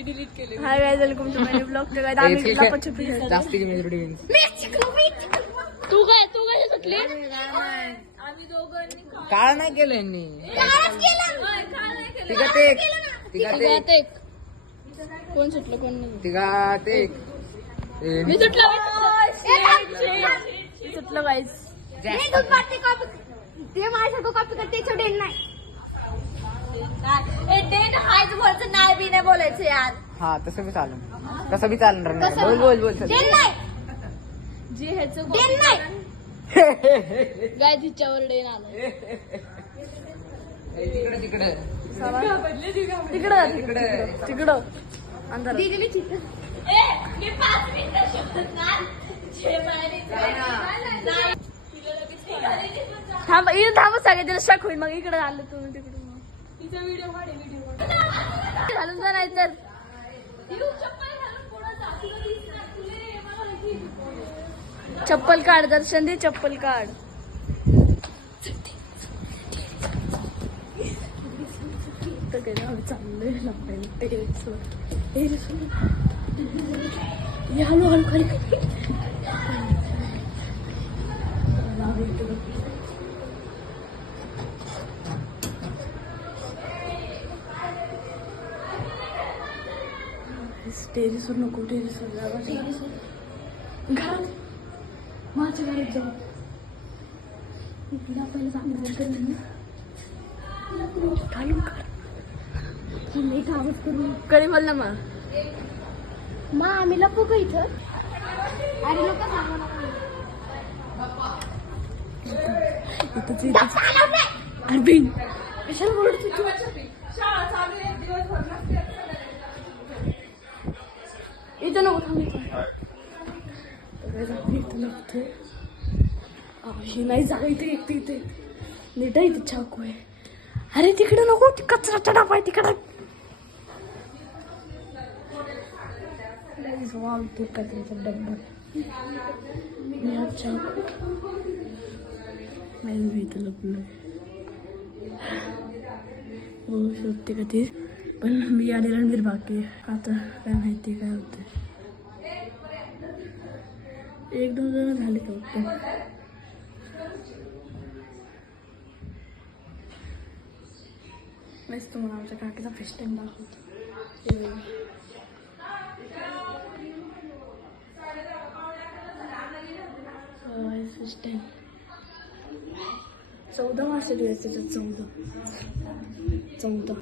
मी delete केले. Hi guys, welcome to my blog. तर guys आम्ही लपाछपी खेळतो. जास्तीची मेजॉरिटी विन्स. तू काय सुटली? आम्ही दोघांनी काळ नाही केलं यांनी. तिघात एक. कोण सुटलं कोण नाही? तिघात एक. मी सुटलो. सुटलो गाइस. ते माझ्यासारखं कॉपी करते डेन नाही. डेन हायच बोलचं नाही बी नाही बोलायचं यार. हा तसं बी चालेल. कसं बी चालेल. बोल डेन नाही. जे ह्याचं डेन नाही. गाइस हिच्यावर डेन आलं. तिकडे तिकडं अंधार. दीदीने चित्र. मी 5 मिनिटं शोधणार. थांब इथे थांबच सांगे तिला शक होईल. मग इकडे आलं तुम्ही तिकडून तिचा व्हिडिओ काढे घालून जा नाही तर चप्पल काढ. दर्शन दे. चप्पल काढ. चाललोय हळू हळू खाली. टेरेसवर नको. टेरेसवर जावा. घरात माझ्या घरात जाऊ. इकडे आपल्याला चांगलं करेल. घालून आवाज करून करी बोल ना. मा आम्ही लपू का इथं? अरे लोक अरविंद कशाला बोलतो तू? इथं नको थांब. इथं लागतोय. ही नाही जागा. इथे नीट आहे. इथे चाकू आहे. अरे तिकडे नको. कचराचा डाब आहे तिकडे. तू कचऱ्याचा डब्बा. चाकू नाही इथं लपलं. हो शोधते का ते. पण मी आले रणवीर बाकी. आता काय माहिती काय होतं. 1-2 जण झाले का फक्त. मस्त तुम्हाला आमच्या काकीचा फेस टाइम दाखवतो. फेस टाइम 14 मासे दिवस त्याच्यात. 14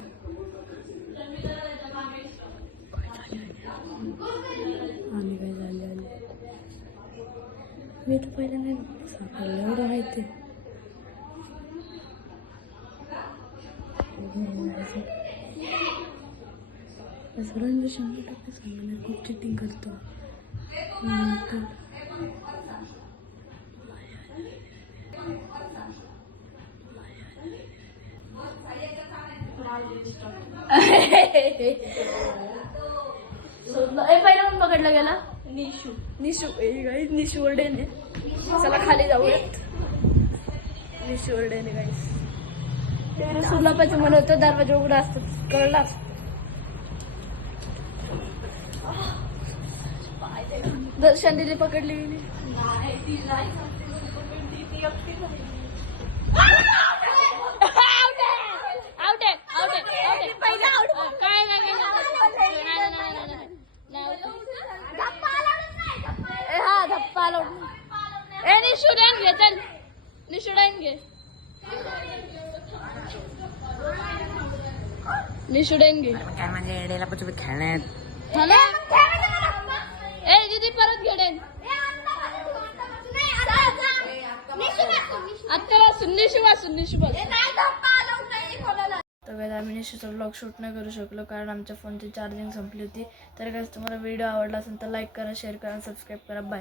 आम्ही काय झाले मी तर पहिलं नाही सापडलं. एवढं आहे ते. रणवीर 100% सांगणार. खूप चिटिंग करतो. पहिला कोण पकडला गेला? निशू निशू वर्डेने. चला खाली जाऊयात. निशू वर्डेने गाईस. सुलभाचं मन होतं दरवाजा उघडा असतात. कळला. दर्शन दिली पकडली. हा धप्पा लावून. निशुडान घे. चल निशुडान घे. निशुडान घे. काय म्हणजे एडेला पण खेळण्यात. ए दीदी परत घेडेन. आता वाचून निशू तर आम्ही निशूचा ब्लॉग शूट नाही करू शकलो कारण आमच्या फोनची चार्जिंग संपली होती. तर काय तुम्हाला व्हिडिओ आवडला असेल तर लाईक करा, शेअर करा, सबस्क्राईब करा. बाय.